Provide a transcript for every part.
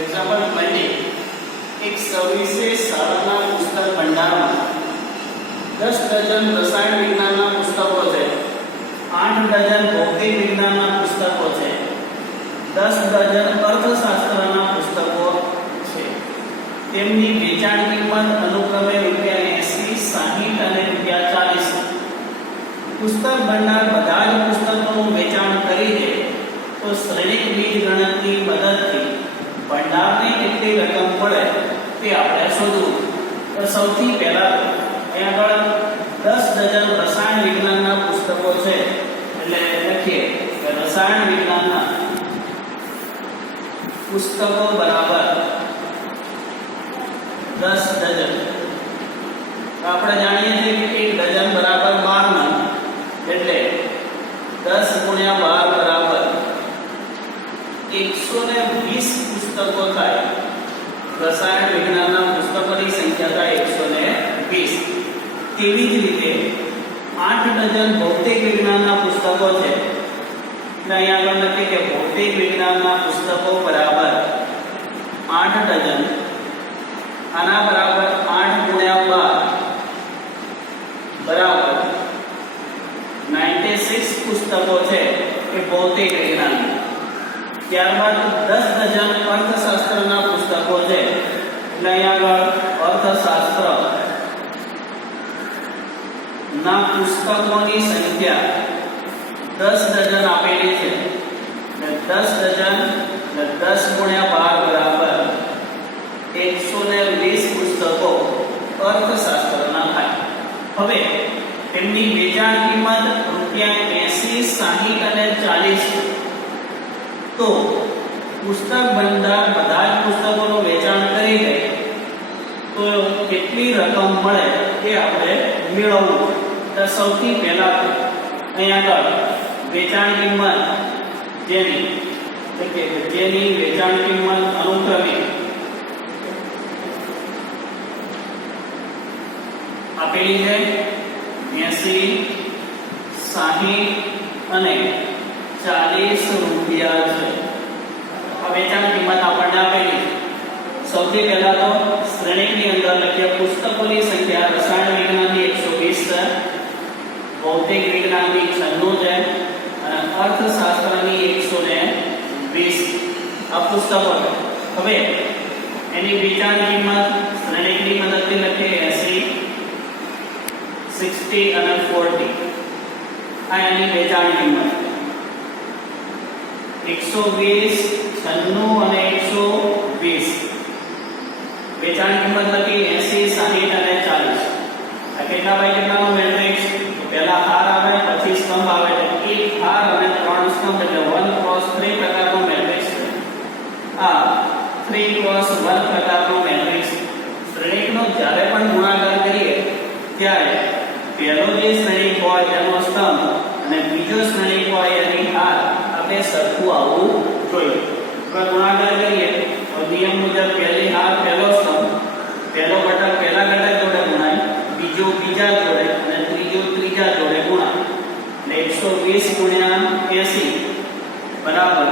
Example 20 એક સવિશેષ શાળાના પુસ્તક ભંડારમાં 10 ડઝન રસાયણ વિજ્ઞાનના પુસ્તકો છે, 8 ડઝન ભૌતિક વિજ્ઞાનના પુસ્તકો છે, 10 ડઝન અર્થશાસ્ત્રના પુસ્તકો છે. તેમની વેચાણ કિંમત અનુક્રમે ₹80, ₹60 અને ₹40. પુસ્તક ભંડાર બધા જ પુસ્તકોનું વેચાણ કરી દે તો શ્રેણિક બીજગણિતની મદદથી ભંડારને કેટલી રકમ મળે તે આપણે શોધવું. તો સૌથી પહેલા અહીં આગળ 10 ડઝન રસાયણ વિજ્ઞાનના પુસ્તકો છે એટલે લખીએ કે રસાયણ વિજ્ઞાનના પુસ્તકો બરાબર 10 ડઝન. આપણે જાણીએ છીએ કે 1 ડઝન બરાબર 12 નંગ એટલે 10 × 12 બરાબર 120 પુસ્તકો થાય. રસાયણ વિજ્ઞાનના પુસ્તકોની સંખ્યા થાય 120. તેવી જ રીતે 8 ડઝન ભૌતિક વિજ્ઞાનના પુસ્તકો છે એટલે અહીંયા આગળ લખીએ કે ભૌતિક વિજ્ઞાનના પુસ્તકો બરાબર 8 ડઝન. આના બરાબર 8 × 12 બરાબર 96 પુસ્તકો છે એ ભૌતિક વિજ્ઞાન. ત્યારબાદ 10 ડઝન અર્થશાસ્ત્રના પુસ્તકો છે એટલે અહીંયા આગળ અર્થશાસ્ત્ર ના પુસ્તકોની સંખ્યા 10 ડઝન આપેલી છે એટલે 10 ડઝન એટલે 10 × 12 બરાબર 120 પુસ્તકો અર્થશાસ્ત્રના થાય. હવે તેમની વેચાણ કિંમત ₹80, ₹60 અને ₹40. તો પુસ્તક ભંડાર બધા જ પુસ્તકોનું વેચાણ કરી દે તો કેટલી રકમ મળે એ આપણે મેળવવું. તો સૌથી પહેલા અહીંયા આગળ વેચાણ કિંમત જેની વેચાણ કિંમત અનુક્રમે આપેલી છે 80, 60 અને ₹40 છે. આ વેચાણ કિંમત આપણને આપેલી. સૌથી પહેલા તો શ્રેણીની અંદર લખીએ પુસ્તકોની સંખ્યા રસાયણ વિજ્ઞાનની 120 છે, ભૌતિક વિજ્ઞાનની 96 છે અને અર્થશાસ્ત્રની 120 આ પુસ્તકો છે. હવે એની વેચાણ કિંમત શ્રેણીની મદદથી લખીએ 80, 60 અને 40. આ એની વેચાણ કિંમત 120, 96 અને 120. વેચાણ કિંમત લખી 80, 60 અને 40. આ કેટલા બાય કેટલાનો મેટ્રિક્સ? તો પહેલા હાર આવે પછી સ્તંભ આવે એટલે એક હાર અને 3 સ્તંભ એટલે 1x3 પ્રકારનો મેટ્રિક્સ છે. આ 3x1 પ્રકારનો મેટ્રિક્સ. શ્રેણીકનો જ્યારે પણ ગુણાકાર કરીએ ત્યારે પહેલો જે શ્રેણીક હોય તેનો સ્તંભ અને બીજો શ્રેણીક હોય એની હાર આપણે સરખું આવવું જોઈએ. આપણે ગુણાકાર કરીએ તો નિયમ મુજબ પહેલી હાર પહેલો સ્તંભ, પહેલો ઘટક પહેલા ઘટક જોડે ગુણાય, બીજો બીજા જોડે અને ત્રીજો ત્રીજા જોડે ગુણાય. એટલે 120 × 80 બરાબર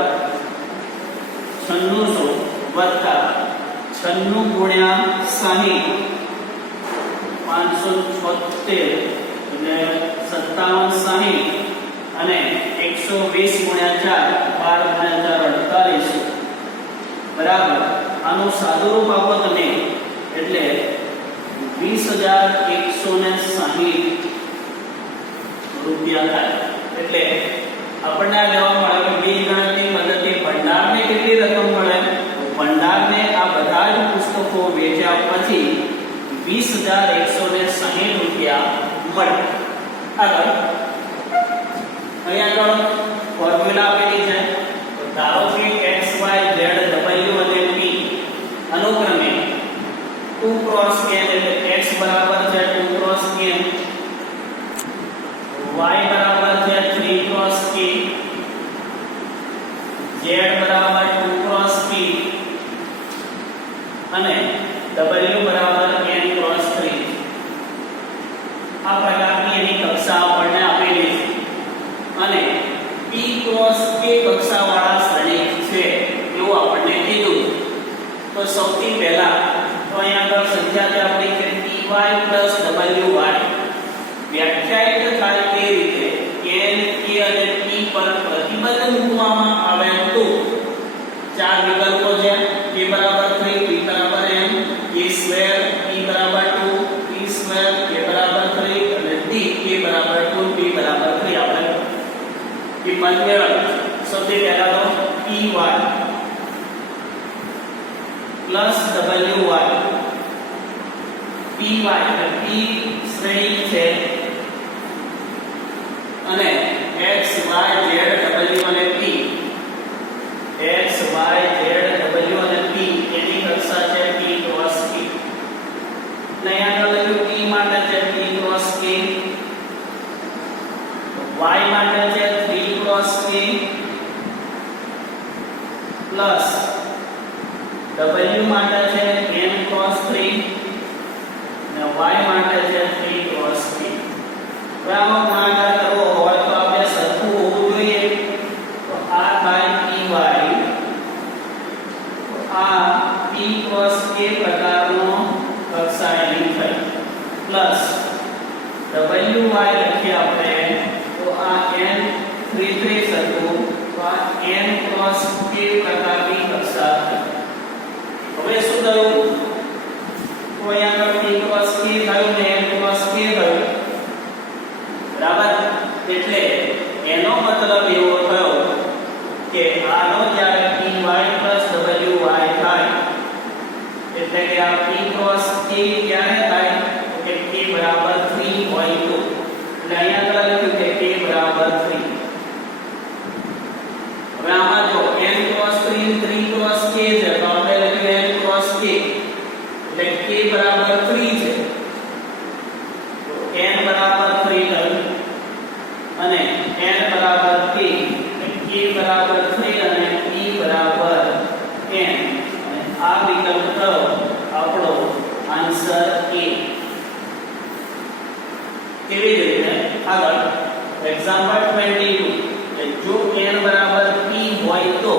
9600 વત્તા 96 × 60 576 એટલે 5760 અને 120 × 4 12 × 4 48 બરાબર. આનું સાદું રૂપ આપો તમે એટલે 20160 રૂપિયા થાય. એટલે આપણને આ જવાબ મળે કે બીજગણિતની મદદથી ભંડારને કેટલી રકમ મળે. ભંડારને આ બધા જ પુસ્તકો વેચ્યા પછી 20160 રૂપિયા મળે. આગળ અહીંયા આગળ ફોર્મ્યુલા આપેલી છે. તો ધારો કે x y z w અને p અનુક્રમે 2x n એટલે x બરાબર છે 2x n, y બરાબર છે 3x k, z બરાબર 2x p અને w બરાબર n×3. આ પ્રકારની એની કક્ષા આપણને આપેલી છે અને p x k કક્ષાવાળા શ્રેણીક છે એવું આપણને કીધું. તો સૌથી પહેલા તો અહીંયા આગળ સંખ્યા છે આપણી કે py wy વ્યાખ્યાયિત થાય તે રીતે n k અને p પર પ્રતિબંધ મૂકવામાં આવે તો ચાર વિકલ્પો છે k બરાબર 3 p બરાબર m a સ્ક્વેર p બરાબર 2 p સ્ક્વેર k બરાબર 3 અને d k બરાબર 2 p બરાબર 3 આપણે કિંમત મેળવવી. સૌથી પહેલા તો py પ્લસ wy py એટલે p શ્રેણી છે અને x y z w અને p x y z w અને p એની કક્ષા છે p ક્રોસ k. અહીંયા આગળ લખ્યું p માટે છે p ક્રોસ k, y માટે છે 3 ક્રોસ k પ્લસ w માટે છે n ક્રોસ 3 અને y માટે છે 3 ક્રોસ k. હવે આનો ગુણાકાર કરવો હોય તો આપણે સરખું હોવું જોઈએ. તો આ થાય py, તો આ p ક્રોસ k પ્રકારનો કક્ષા એની થઈ પ્લસ wy લખીએ આપણે તો આ n 3 3 સરખું તો આ n ક્રોસ k પ્રકારની કક્ષા થઈ. હવે શું થયું તો અહીંયા આગળ p ક્રોસ k થયું ને n ક્રોસ k થયું બરાબર. એટલે એનો મતલબ એવો થયો કે આનો જ્યારે py wy થાય એટલે કે આ p ક્રોસ k ક્યારે થાય તો કે k બરાબર 3 હોય તો. એટલે અહીંયા આગળ લખ્યું કે k બરાબર 3. હવે આમાં જો n ક્રોસ 3 3 ક્રોસ k છે તો આપણે લખ્યું n ક્રોસ k એટલે k બરાબર 3 છે તો n બરાબર 3 થયું અને n બરાબર k k બરાબર 3 અને p બરાબર n અને આ વિકલ્પ થયો આપણો આન્સર A. કેવી રીતે આગળ એક્ઝામ્પલ 22 જો n બરાબર p હોય તો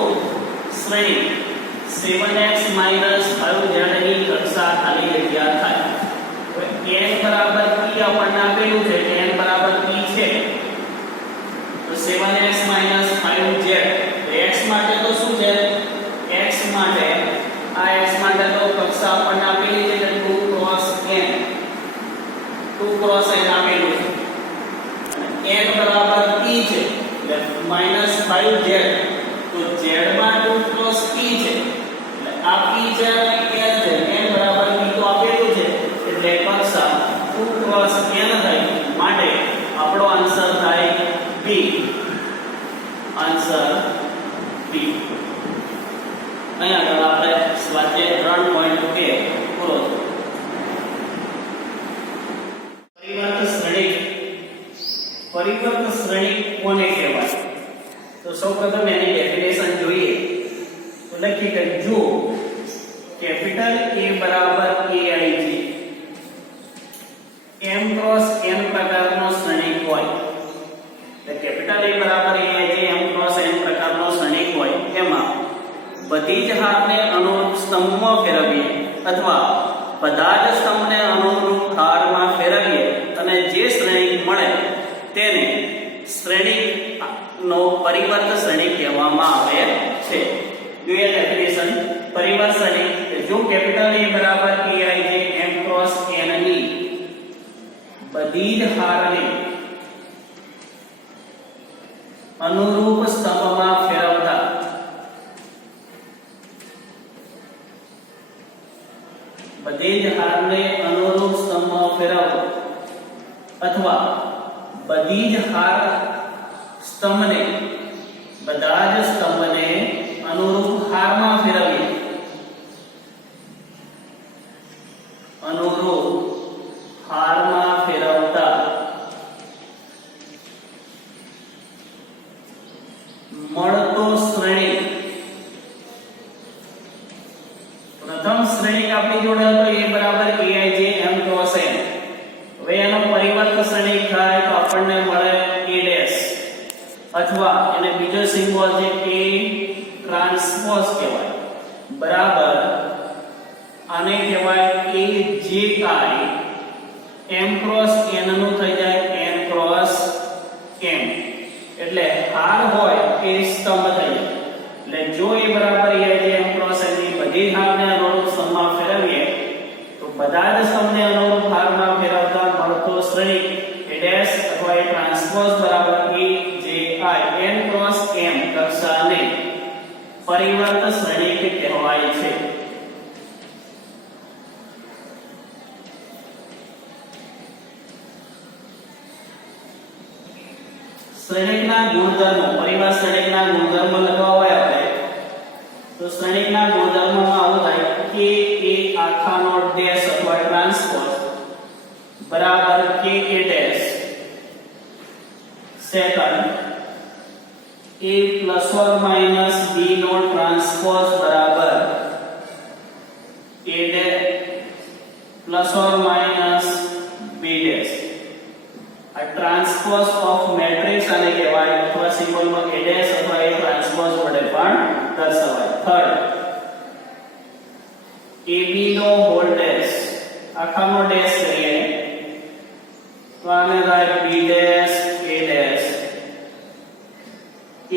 શ્રેણી 7x 5z ની કક્ષા ખાલી જગ્યા થાય. હવે n બરાબર p આપણને આપેલું છે કે n બરાબર p છે તો 7x 5z x માટે તો શું છે x માટે આ x માટે તો કક્ષા આપણને આપેલી છે કે 2 ક્રોસ n 2 ક્રોસ n આપેલું છે અને n બરાબર p છે એટલે -5z તો z માં 2 ક્રોસ p છે એટલે આ p છે અને n છે n બરાબર p તો આપેલું છે એટલે કક્ષા 2 ક્રોસ n થાય માટે આપણો આન્સર થાય B. Answer B. અહીંયા આગળ આપણે સ્વાધ્યાય 3.2 પૂરો થયો. પરિવર્ત શ્રેણી કોને કહેવાય તો સૌપ્રથમ એની ડેફિનેશન જોઈએ તો લખીએ કે જો કેપિટલ A બરાબર aij m ક્રોસ n પ્રકારનો શ્રેણિક હોય એટલે કેપિટલ A બરાબર aij m ક્રોસ n પ્રકારનો શ્રેણિક હોય એમાં બધી જ હારને અનુરૂપ સ્તંભમાં ફેરવીએ અથવા બધા જ સ્તંભને અનુરૂપ હારમાં ફેરવીએ અને જે શ્રેણિક મળે તેને શ્રેણીનો પરિવર્ત શ્રેણી કહેવામાં આવે છે. જોઈએ ડેફિનેશન પરિવર્ત શ્રેણી જો કેપિટલ A બરાબર aij m ક્રોસ n ની બધી જ હારને અનુરૂપ સ્તંભમાં ફેરવતા બધી જ હારને અનુરૂપ સ્તંભમાં ફેરવતા અથવા બધી જ હાર સ્તંભને બધા જ સ્તંભને અનુરૂપ હારમાં ફેરવીએ અનુરૂપ હારમાં ફેરવતા મળતો શ્રેણી પ્રથમ શ્રેણી આપણી જોડે હતો A બરાબર aij m ક્રોસ n. હવે એનો પરિવર્ત શ્રેણી થાય તો આપણને મળે a' અથવા એને બીજો સિમ્બોલ છે A ટ્રાન્સપોઝ કહેવાય બરાબર આને કહેવાય AJI m ક્રોસ n નું થઈ જાય n ક્રોસ m એટલે હાર હોય એ સ્તંભ થઈ જાય એટલે જો એ બરાબર AJ m ક્રોસ n ની બધી હારને અનુરૂપ સ્તંભમાં ફેરવીએ તો બધા જ સ્તંભને અનુરૂપ હારમાં ફેરવતા મળતો શ્રેણિક a ડેશ અથવા a ટ્રાન્સપોઝ બરાબર AJI n ક્રોસ m કક્ષાને પરિવર્ત શ્રેણિક કહેવાય છે. શ્રેણિકના ગુણધર્મો પરિવાર શ્રેણિકના ગુણધર્મો લખવા હોય આપણે તો શ્રેણિકના ગુણધર્મોમાં આવું થાય કે a આખાનો ડેશ અથવા ટ્રાન્સપોઝ બરાબર કે a dash second a plus or minus b નો ટ્રાન્સપોઝ બરાબર a dash plus or minus b dash a transpose of matrix આને કહેવાય અથવા સિમ્બોલમાં a ડેશ અથવા a ટ્રાન્સપોઝ વડે પણ દર્શાવાય. થર્ડ ab નો હોલ ડેશ આખાનો ડેશ કરીએ તો આને થાય b dash a dash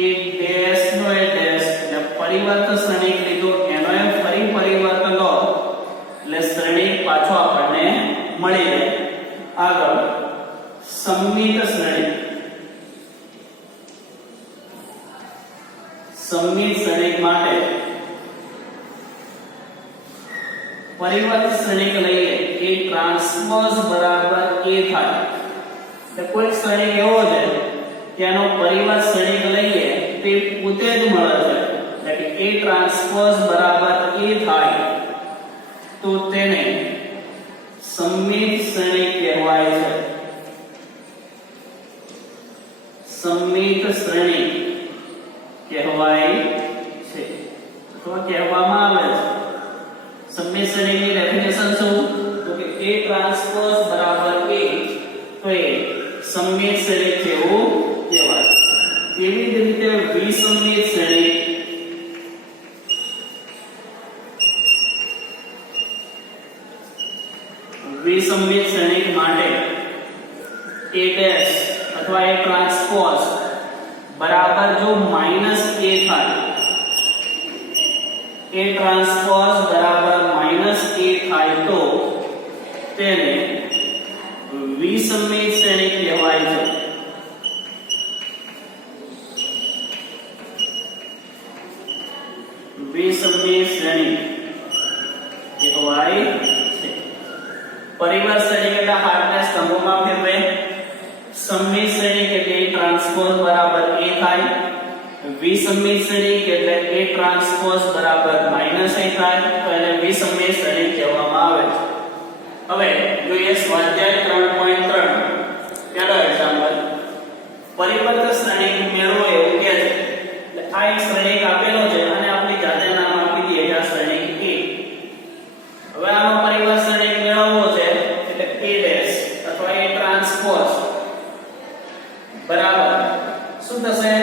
a dash નો a ડેશ એટલે પરિવર્ત શ્રેણિક લીધું એનો એમ ફરી પરિવર્ત લો એટલે શ્રેણિક પાછો આપણને મળી જાય. આગળ સમમિત શ્રેણિક સમમિત શ્રેણિક માટે પરિવર્ત શ્રેણિક લઈએ એ ટ્રાન્સપોઝ બરાબર a થાય એટલે કોઈ શ્રેણિક એવો છે તેનો પરિવર્ત શ્રેણિક લઈએ તે પોતે જ મળે છે એટલે કે a ટ્રાન્સપોઝ બરાબર a થાય તો તેને સમમિત શ્રેણિક કહેવાય છે. સમમિત શ્રેણિક કહેવાય છે અથવા કહેવામાં આવે છે. સમમિત શ્રેણિકની ડેફિનેશન શું તો કે a ટ્રાન્સપોઝ બરાબર a તો એ સમમિત શ્રેણિક જેવું કહેવાય. તેવી જ રીતે વિસમમિત શ્રેણિક વિસમમિત શ્રેણિક માટે a ડેશ અથવા a ટ્રાન્સપોઝ બરાબર જો માઈનસ a થાય a ટ્રાન્સપોઝ બરાબર માઈનસ a થાય તો તેને વિસમમિત શ્રેણિક કહેવાય છે. વિસમમિત શ્રેણિક કહેવાય છે. પરિવર્ત શ્રેણિક એટલે હારને સ્તંભોમાં ફેરવે. સમમિત શ્રેણિક એટલે a ટ્રાન્સપોઝ બરાબર a થાય. વિસમમિત શ્રેણિક એટલે a ટ્રાન્સપોઝ બરાબર માઈનસ a થાય તો એને વિસમમિત શ્રેણિક કહેવામાં આવે છે. હવે જોઈએ સ્વાધ્યાય 3.3 પહેલો એક્ઝામ્પલ પરિવર્ત શ્રેણિક મેળવો એવું કહે છે. એટલે આ એક શ્રેણિક આપેલો છે અને આપણી જાતે નામ આપી દઈએ કે આ શ્રેણિક a. હવે આનો પરિવર્ત શ્રેણિક મેળવવો છે એટલે a ડેશ અથવા a ટ્રાન્સપોઝ બરાબર શું થશે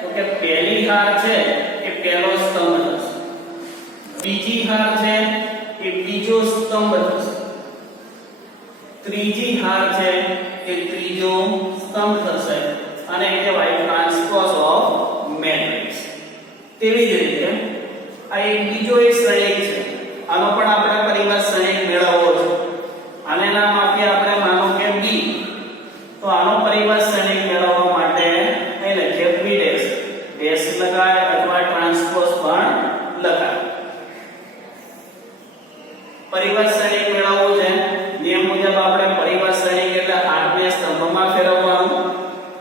તો કે પહેલી હાર છે એ પહેલો સ્તંભ થશે, બીજી હાર છે એ બીજો સ્તંભ થશે, ત્રીજી હાર છે એ ત્રીજો સ્તંભ થશે અને કહેવાય ટ્રાન્સપોઝ ઓફ મેટ્રિક્સ. તેવી જ રીતે આ એક બીજો એક શ્રેણિક છે આનો પણ આપણે પરિવર્ત શ્રેણિક મેળવવો છે. આને નામ આપીએ આપણે માનો કે b તો આનો પરિવર્ત શ્રેણિક મેળવવા માટે અહીં લખીએ b ડેશ ડેશ લગાય અથવા ટ્રાન્સપોઝ પણ લગાય. પરિવર્ત શ્રેણિક મેળવવું છે નિયમ મુજબ આપણે પરિવર્ત શ્રેણિક એટલે હારને સ્તંભમાં ફેરવવાનું.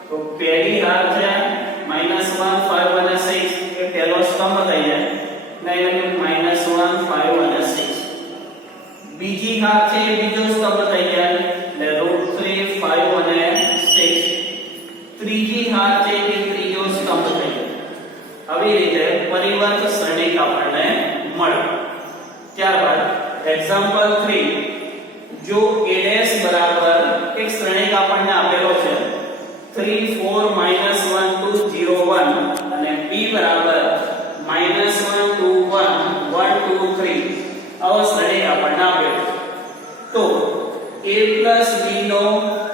તો પહેલી હાર છે -1 5 અને 6 એ પહેલો સ્તંભ થઈ જાય એટલે -1 5 અને 6. બીજી હાર છે એ બીજો સ્તંભ થઈ જાય એટલે √3 5 અને 6. ત્રીજી હાર છે એ ત્રીજો સ્તંભ થઈ જાય. આવી રીતે પરિવર્ત શ્રેણિક આપણને મળે. ત્યારબાદ એક્ઝામ્પલ 3 જો a ડેશ બરાબર એક શ્રેણિક આપણને આપેલો છે 3 4 -1 2 0 1 અને b બરાબર -1 2 1 1 2 3 આવો શ્રેણી આપણને આપ્યો તો a plus b નો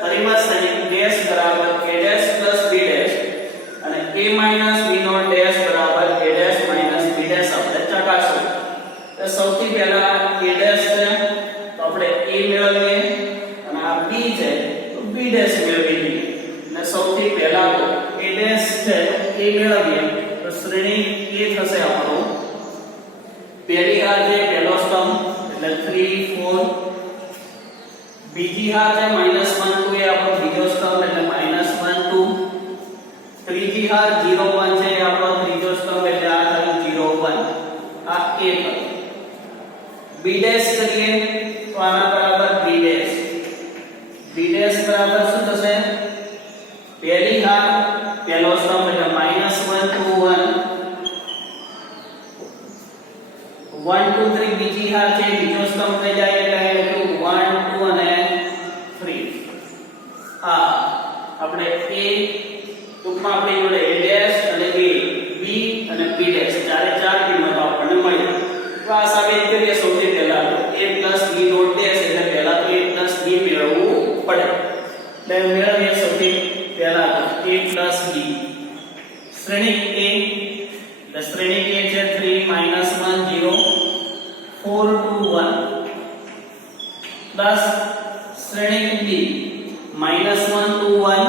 પરિમાણ શ્રેણી ડેશ બરાબર a dash plus b dash અને a minus b નો ડેશ બરાબર a dash minus b dash આપણે ચકાસવું. તો સૌથી પહેલા a ડેશ છે તો આપણે a મેળવીએ અને આ b છે તો b ડેશ મેળવી લઈએ. અને સૌથી પહેલા તો a ડેશ છે a મેળવીએ તો શ્રેણી a થશે આપણો પહેલી હાર છે પહેલો સ્તંભ એટલે 3 4. બીજી હાર છે -1 2 એ આપણો બીજો સ્તંભ એટલે -1 2. ત્રીજી હાર 0 1 છે એ આપણો ત્રીજો સ્તંભ એટલે આ થયું 0 1. આ a થયું. b ડેશ કરીએ તો આના બરાબર b ડેશ. b ડેશ બરાબર શું થશે? પહેલી હાર પહેલો સ્તંભ એટલે -1 2 1. 1 2 3 બીજી હાર છે બીજો સ્તંભ થઈ જાય એટલે 1 2 અને 3. આ આપણે a ટૂંકમાં આપણી જોડે a ડેશ અને a b અને b ડેશ ચારે ચાર કિંમતો આપણને મળી. તો આ સાબિત કરીએ સૌથી પહેલા a b ડોટ ડેશ એટલે પહેલા તો a b મેળવવું પડે. એટલે મેળવીએ સૌથી પહેલા તો a b શ્રેણી a એટલે શ્રેણી a છે 3 -1 0 4 2 1 પ્લસ શ્રેણી b -1 2 1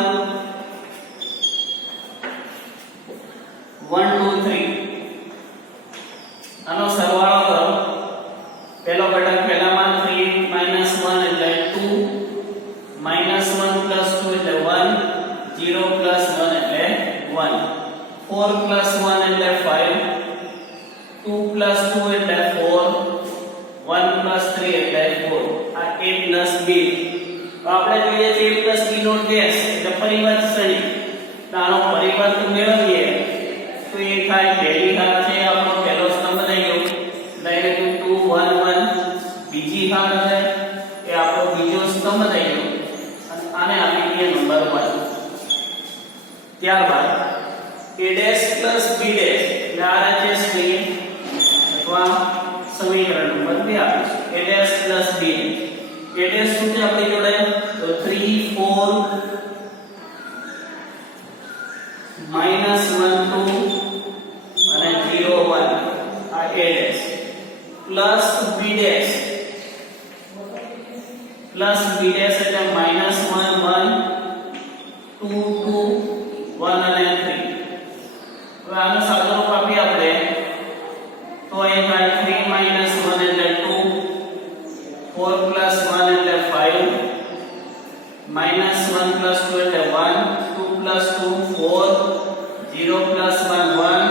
1 2 3. આનો સરવાળો કરો. પહેલો ઘટક પહેલામાં 3 -1 એટલે 2 -1 + 2 એટલે 1 0 + 1 એટલે 1 4 + 1 એટલે 5 2 + 2 એટલે 4 1 + 3 એટલે 4. આ a + b. તો આપણે જોઈએ છે a + b નો ડેશ એટલે પરિવર્ત શ્રેણી. તો આનો પરિવર્ત મેળવીએ તો એ થાય પહેલી હાર છે આપણો પહેલો સ્તંભ થઈ ગયો ડાયરેક્ટ 2 1 1. બીજી હાર છે એ આપણો બીજો સ્તંભ થઈ ગયો અને આને આપી દઈએ નંબર 1. ત્યારબાદ a dash plus b dash એટલે આ છે શ્રેણી અથવા સમીકરણ નંબર 2 આપીશું a dash plus b. a dash શું છે આપણી જોડે તો 3 4 -1 2 અને 0 1. આ a dash plus b dash એટલે -1 1 2 2 1 અને 3. હવે આનું સાદુરૂપ આપીએ આપણે તો એ થાય 3 - 1 એટલે 2 4 + 1 એટલે 5 -1 + 2 એટલે 1 2 + 2 4 0 + 1 1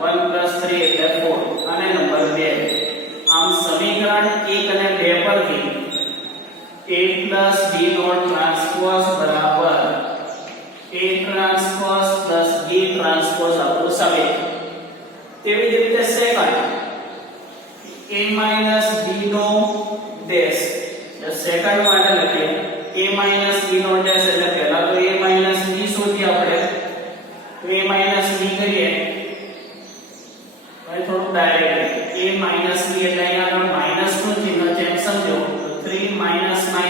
1 + 3 એટલે 4. અને નંબર 2. આમ સમીકરણ 1 અને 2 પરથી a + b નો ટ્રાન્સપોઝ બરાબર a ટ્રાન્સપોઝ + b ટ્રાન્સપોઝ આપણું સાબિત. તેવી જ રીતે સેકન્ડ a - b નો ડેશ એટલે સેકન્ડ માટે લખીએ a - b નો ડેશ એટલે પહેલા તો a - b શોધીએ આપણે. તો a - b કરીએ હવે થોડું ડાયરેક્ટ a - b એટલે અહીંયા માઈનસ નું ચિહ્ન છે એમ સમજો. 3 - પ્લસ એટલે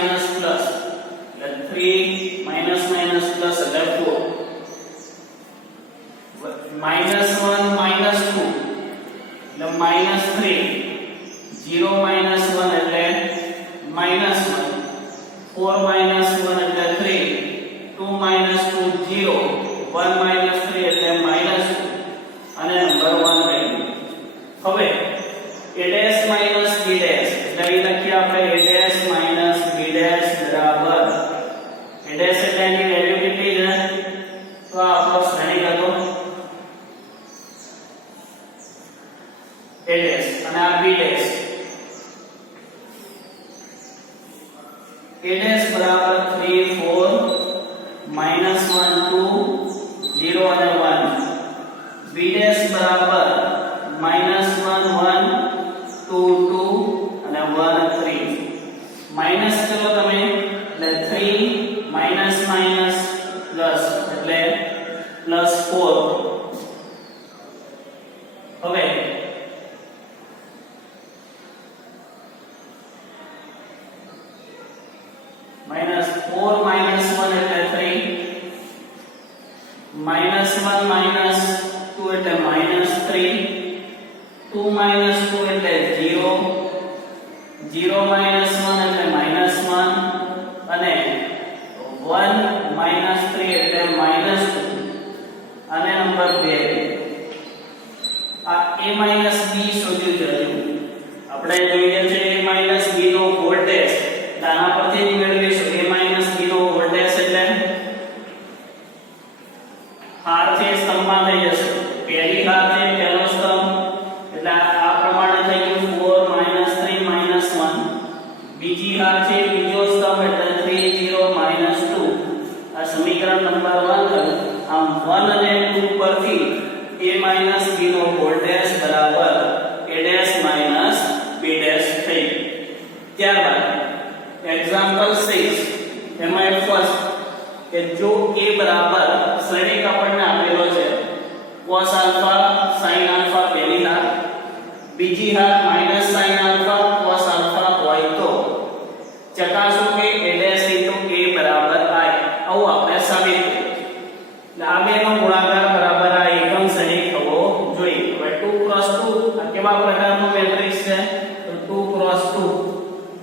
3 - પ્લસ એટલે 4 -1 - 2 એટલે -3 0 - 1 એટલે -1 4 - 1 એટલે 3 2 - 2 0 1 - 3 એટલે -2 અને નંબર 1 થઈ ગયું. હવે a dash minus b dash એટલે અહીં લખીએ આપણે a dash minus b dash બરાબર a ડેશ એટલે એની વેલ્યુ કેટલી છે તો આપણો શ્રેણી હતો a ડેશ અને આ b ડેશ a ડેશ બરાબર 3 4 -1 2 0 અને 1 b ડેશ બરાબર -1 1 2 2 અને 1 3 માઈનસ કરો તમે એટલે 3 માઈનસ માઈનસ પ્લસ એટલે +4. હવે a 4 minus 1 એટલે 3, minus 1 minus 2 એટલે minus 3, 2 minus 2 એટલે 0, 0 minus 1 એટલે minus 1 અને 1 minus 3 એટલે minus 2 અને નંબર 2 આ a minus b શોધ્યું છે. આપણે જોઈએ છે a minus b નો વોલ્ટેજ આના પરથી જ મેળવીશું. a minus b નો વોલ્ટેજ એટલે હાર છે સ્તંભમાં થઈ જશે. પહેલી હાર છે પહેલો સ્તંભ એટલે આ પ્રમાણે થઈ ગયું 4 minus 3 minus 1. બીજી હાર છે બીજો સ્તંભ એટલે 3 0 minus 2. આ સમીકરણ નંબર 1 થયું. આમ 1 અને 2 પરથી a minus b નો વોલ્ટેજ બરાબર a dash minus b dash થઈ. ત્યારબાદ એક્ઝામ્પલ 6 એમાં ફર્સ્ટ કે જો a બરાબર શ્રેણિક આપણને આપેલો છે cos alpha sin alpha પહેલી હાર, બીજી હાર minus sin alpha cos alpha હોય તો ચકાસો કે a dash into a બરાબર i. આવું આપણે સાબિત કર્યું. એટલે આ બેનો ગુણાકાર બરાબર આ એકમ શ્રેણિક થવો જોઈએ. હવે 2 cross 2 આ કેવા પ્રકારનો મેટ્રિક્સ છે? તો 2 cross 2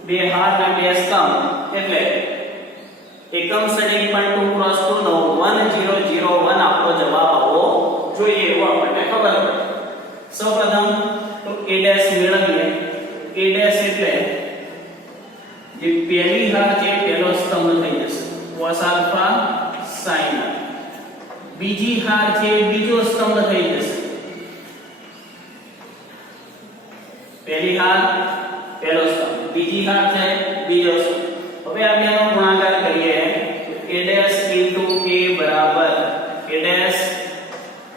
બે હાર અને બે સ્તંભ એટલે એકમ શ્રેણિક પણ 2 cross 2 નો 1 0 0 1 આપણો જવાબ આવવો જોઈએ એવું આપણને ખબર પડે. સૌપ્રથમ તો a dash મેળવીએ. a dash એટલે જે પહેલી હાર છે પહેલો સ્તંભ થઈ જશે cos alpha sin alpha. બીજી હાર છે બીજો સ્તંભ થઈ જશે. પહેલી હાર પહેલો સ્તંભ, બીજી હાર છે બીજો સ્તંભ. હવે આ બેનો ગુણાકાર કરીએ તો a dash into a બરાબર a dash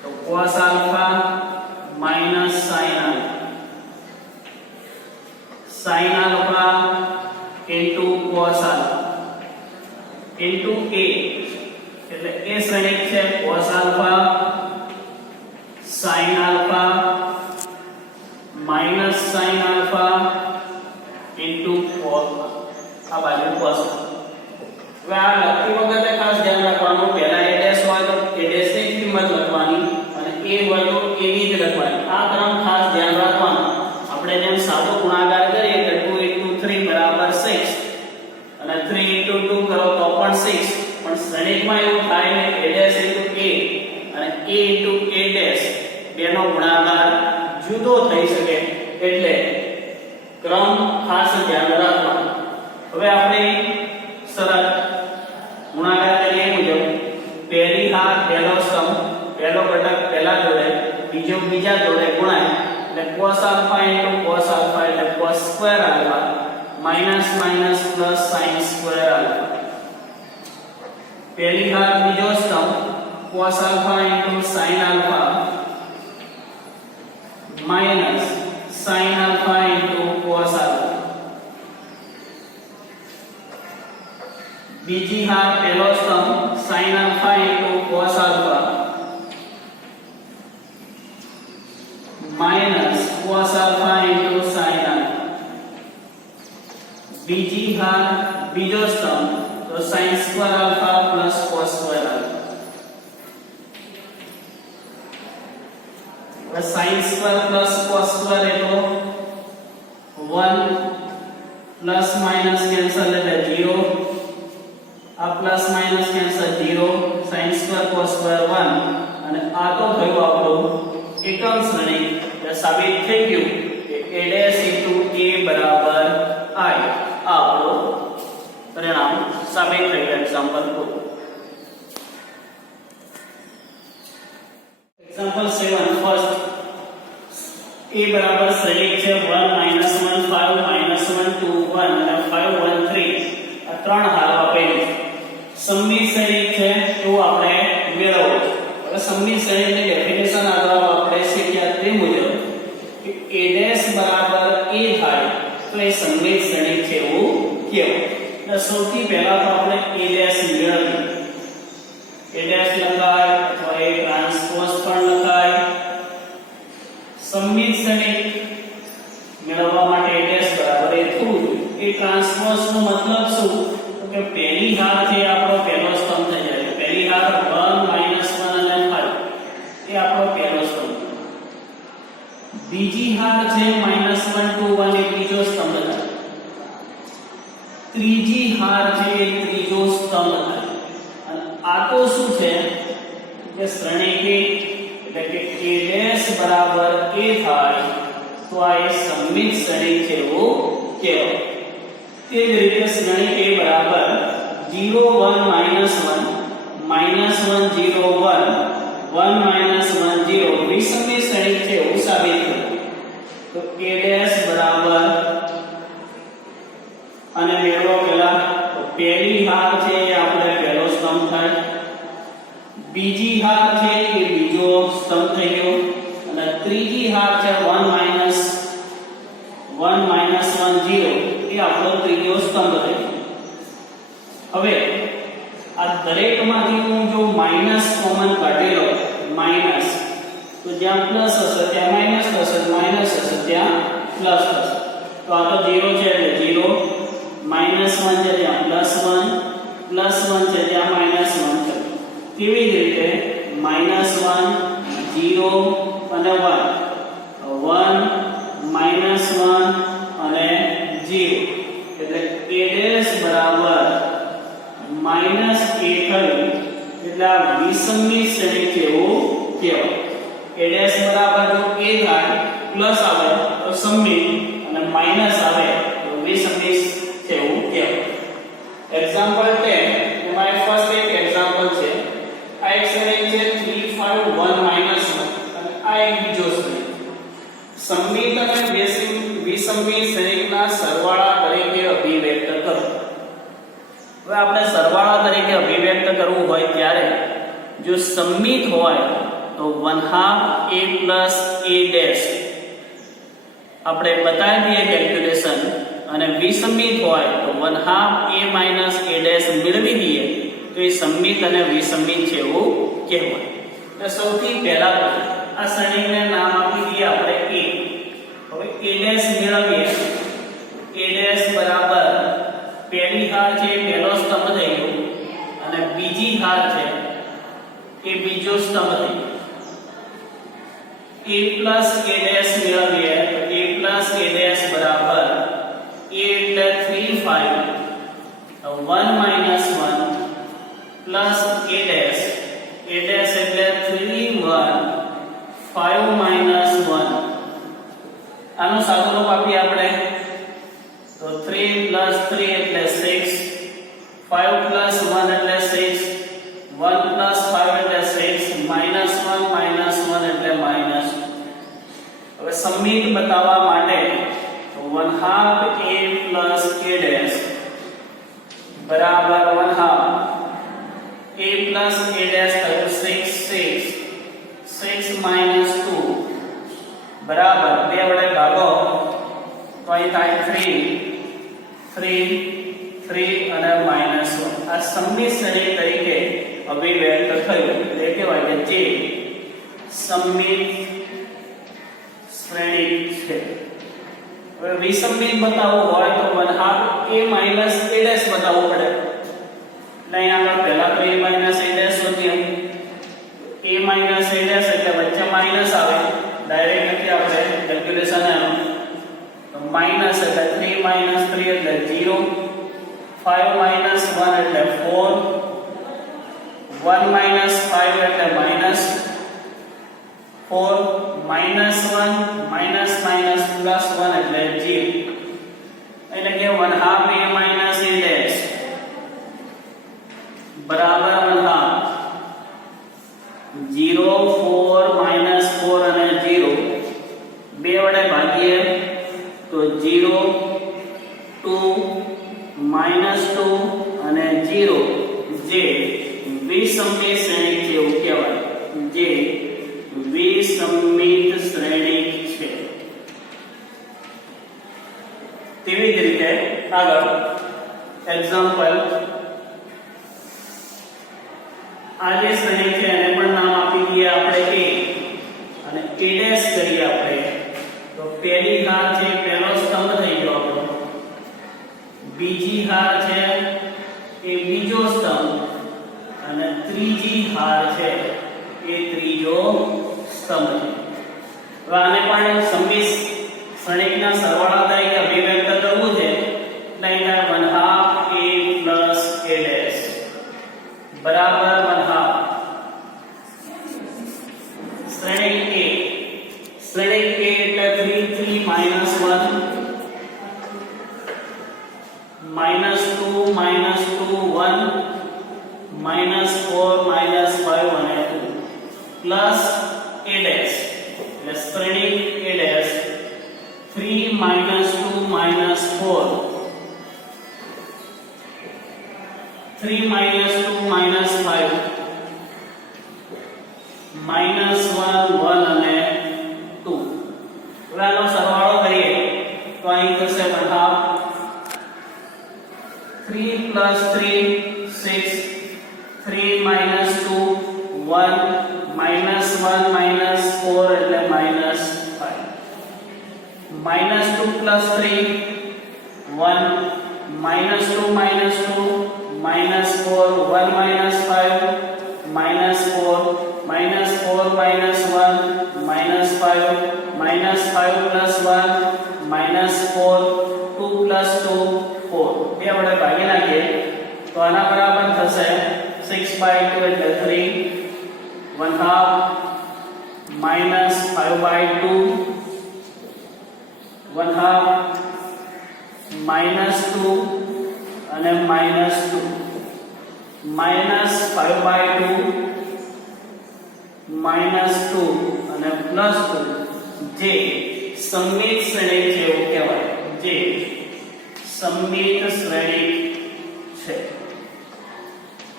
તો cos alpha minus sin alpha, sin alpha into cos alpha into a એટલે a શ્રેણિક છે cos alpha sin alpha minus sin alpha into cos આ બાજુ cos. હવે આ લખતી વખતે ખાસ ધ્યાન રાખવાનું પહેલા a dash હોય તો a dash ની કિંમત લખવાની અને a હોય તો a ની જ લખવાની. આ ક્રમ ખાસ ધ્યાન રાખવાનો. આપણે જેમ સાદો ગુણાકાર કરીએ કે 2 into 3 બરાબર 6 અને 3 into 2 કરો તો પણ 6. પણ શ્રેણિકમાં એવું થાય ને a dash into a અને a into a dash બેનો ગુણાકાર જુદો થઈ શકે એટલે ક્રમ ખાસ ધ્યાન રાખવાનો. હવે આપણે સરળ ગુણાકાર કરીએ મુજબ પહેલી હાર પહેલો સ્તંભ પહેલો ઘટક પહેલા જોડે બીજો બીજા જોડે ગુણાય એટલે cos alpha into cos alpha એટલે cos square alpha minus minus plus sin square alpha. પહેલી હાર બીજો સ્તંભ cos alpha into sin alpha minus sin alpha into cos alpha. બીજી હાર પહેલો સ્તંભ sin alpha into cos alpha minus cos alpha into sin alpha. બીજી હાર બીજો સ્તંભ તો sin square alpha plus cos square alpha. હવે sin square plus cos square એટલે 1 plus minus cancel એટલે 0. આ plus minus cancel 0, sin square cos square 1 અને આ તો થયું આપણું એકમ શ્રેણિક. એટલે સાબિત થઈ ગયું કે a dash into a બરાબર i. આ આપણું પરિણામ સાબિત થઈ ગયું. એક્ઝામ્પલ 2. એક્ઝામ્પલ 7 ફર્સ્ટ a બરાબર શ્રેણિક છે 1 -1 5 -1 2 1 અને 5 1 3. આ ત્રણ હાર આપેલી છે. સમમિત શ્રેણિક છે એવું આપણે મેળવવું છે. હવે સમમિત શ્રેણિકની ડેફિનેશન આગળ આપણે શીખ્યા તે મુજબ કે a dash બરાબર a થાય તો એ સમમિત શ્રેણિક છે એવું કહેવાય. એટલે સૌથી પહેલા તો આપણે a dash મેળવીએ. a dash લખાય અથવા a ટ્રાન્સપોઝ પણ લખાય. સમમિત શ્રેણિક મેળવવા માટે a dash બરાબર એ થવું જોઈએ. a ટ્રાન્સપોઝ નો મતલબ શું? તો કે પહેલી હાર છે ત્રીજી હાર છે -1 to 1 એ ત્રીજો સ્તંભ થાય. ત્રીજી હાર છે એ ત્રીજો સ્તંભ થાય. અને આ તો શું છે કે શ્રેણીક એટલે કે a' બરાબર a થાય તો આ એ સમમિત શ્રેણી છે એવું કહેવાય. તે જ રીતે શ્રેણી a બરાબર 0 1 -1 -1 0 1 1 -1 0 વિષમની શ્રેણી છે એવું સાબિત કર્યું. તો a' બરાબર અને મેળવો પેલા તો પહેલી હાર છે એ આપણે પહેલો સ્તંભ થાય, બીજી હાર છે એ બીજો સ્તંભ થઈ ગયો અને ત્રીજી હાર છે 1 -1 0 એ આપણો ત્રીજો સ્તંભ થઈ ગયો. હવે આ દરેકમાંથી હું જો માઈનસ કોમન કાઢી લઉં માઈનસ તો જ્યાં પ્લસ હશે ત્યાં માઈનસ થશે, માઈનસ હશે ત્યાં પ્લસ થશે. તો આ તો 0 છે એટલે 0, -1 છે ત્યાં +1, +1 છે ત્યાં -1 છે. તેવી જ રીતે -1 0 અને 1 -1 અને 0 એટલે a' બરાબર -a થયું એટલે આ વિષમની શ્રેણી છે એવું કહેવાય. a' બરાબર જો a થાય પ્લસ આવે તો સમમિત અને માઈનસ આવે તો વિષમની છે એવું કહેવાય. એક્ઝામ્પલ 10 એમાં ફર્સ્ટ એક એક્ઝામ્પલ છે. આ એક શ્રેણી છે 3 5 1 -1 અને આ એક બીજો શ્રેણી. સમમિત અને વિષમની શ્રેણીના સરવાળા તરીકે અભિવ્યક્ત કરો. હવે આપણે સરવાળા તરીકે અભિવ્યક્ત કરવું હોય ત્યારે જો સમમિત હોય તો 1/2 a + a' આપણે બતાવી દઈએ કેલ્ક્યુલેશન, અને વિષમિત હોય તો 1/2 a - a' મેળવી દઈએ તો એ સમમિત અને વિષમિત છે એવું કહેવાય. તો સૌથી પહેલા આ શ્રેણીને નામ આપી દઈએ આપણે a. હવે a' મેળવીએ. a' બરાબર પહેલી હાર છે પહેલો સ્તંભ થઈ ગયો અને બીજી હાર છે એ બીજો સ્તંભ થઈ ગયો. a + a' મેળવીએ તો a + a' બરાબર a એટલે 3 5 1 - 1 પ્લસ a' એટલે 3 1 5 - 1. આનો સાદો રૂપ આપીએ આપણે તો 3 + 3 એટલે 6, 5 + 1 એટલે 6, 1 + 5 એટલે 6, -1 -1 એટલે -. હવે સમમિત બતાવવા માટે તો 1/2 a + a' બરાબર 1/2 a + a' થયું 6 6 -2 બરાબર 2 વડે ભાગો તો અહીં થાય 3 અને -1. આ સમમિત શ્રેણી તરીકે અભિવ્યક્ત થયું. એટલે કહેવાય કે જે સમમિત શ્રેણી છે. હવે વિષમિત બતાવવું હોય તો 1/2 a - a' બતાવવું પડે. એટલે અહીંયા આગળ પહેલા તો a - a' શોધીએ. a - a' એટલે વચ્ચે માઈનસ આવે, ડાયરેક્ટ નથી આપણે કેલ્ક્યુલેશન આનું તો માઈનસ એટલે 3 - 3 એટલે 0, 5 - 1 એટલે 4, 1 - 5 એટલે -4, -1 +1 એટલે 0. એટલે કે 1/2 a - a' બરાબર 1/2 0 4 -4 અને 0 બે વડે ભાગીએ તો 0 2 -2 અને 0 જે વિષમિત શ્રેણી છે એવું કહેવાય. જે વિષમિત શ્રેણી છે. તેવી જ રીતે આગળ એક્ઝામ્પલ આ જે શ્રેણી છે એને પણ નામ આપી દઈએ આપણે a અને a' કરીએ આપણે તો પહેલી હાર છે પહેલો સ્તંભ થઈ ગયો આપણો, બીજી હાર છે એ બીજો સ્તંભ અને ત્રીજી હાર છે એ ત્રીજો સ્તંભ છે. હવે આને પણ સંમિત શ્રેણીકના સરવાળા તરીકે અભિવ્યક્ત કરવું છે એટલે અહીંયા 1/2 a + a ડેશ બરાબર 1/2 શ્રેણીક a એટલે 3 3 -1 -2 -2 1 -4 -5 અને 2 પ્લસ a ડેશ એટલે શ્રેણીક a ડેશ 3 -2 -4 3 -2 -5 -1 1 અને 2 હવે આનો સરવાળો કરીએ તો અહીં થશે 1/2 3 + 3 6 3 - 2 1 -1 -4 એટલે -5 -2 + 3 1 -2 -2 -4 1 -5 -4 -4 -1 -5 -5 + 1 -4 2 + 2 4 બે વડે ભાગી નાખીએ તો આના બરાબર થશે 6/2 એટલે 3 1/2 -5/2 1/2 -2 અને -2 -5/2 -2 અને +2 જે સંમિત શ્રેણીક છે એવું કહેવાય જે સંમિત શ્રેણીક છે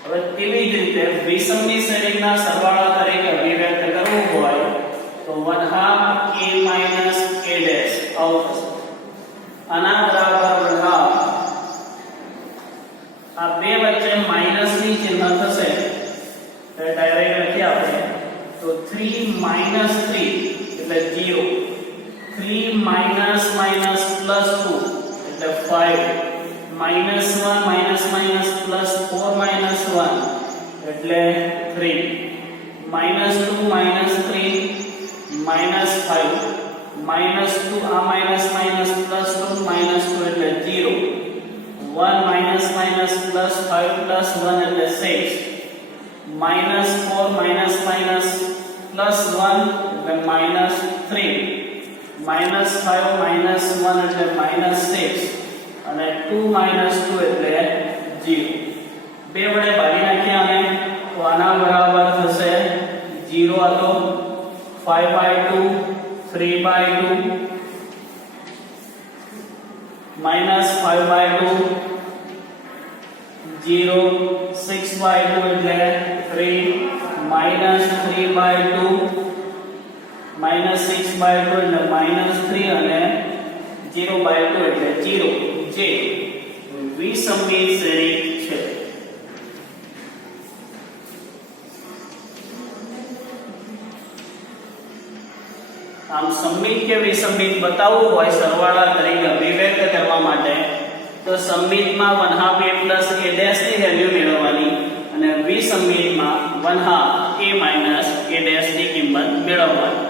હવે તેવી જ રીતે વિસંમિત શ્રેણીકના સરવાળા તરીકે અભિવ્યક્ત કરવું હોય તો 1/2 a - a ડેશ આવું થશે આના બરાબર 1/2 આ બે વચ્ચે માઈનસ ની ચિહ્ન થશે તો ડાયરેક્ટ લખીએ આપણે તો 3 - 3 એટલે 0 3 - -2 એટલે 5 -1 -4 -1 એટલે 3 -2 -3 -5 -2 આ માઈનસ માઈનસ +2 -2 એટલે 0 1 -5 +1 એટલે 6 -4 -1 એટલે -3 -5 -1 એટલે -6 અને 2 -2 એટલે 0 બે વડે ભાગી નાખ્યા અને તો આના બરાબર થશે 0 આ તો 5/2 3/2 -5/2 0 6/2 એટલે 3 -3/2 -6/2 એટલે -3 અને 0/2 એટલે 0 જે વિસંમિત શ્રેણીક છે આમ સંમિત કે વિસંમિત બતાવવું હોય સરવાળા તરીકે અભિવ્યક્ત કરવા માટે તો સંમિતમાં 1/2 a + a ડેશ ની વેલ્યુ મેળવવાની અને વિસંમિતમાં 1/2 a - a ડેશ ની કિંમત મેળવવાની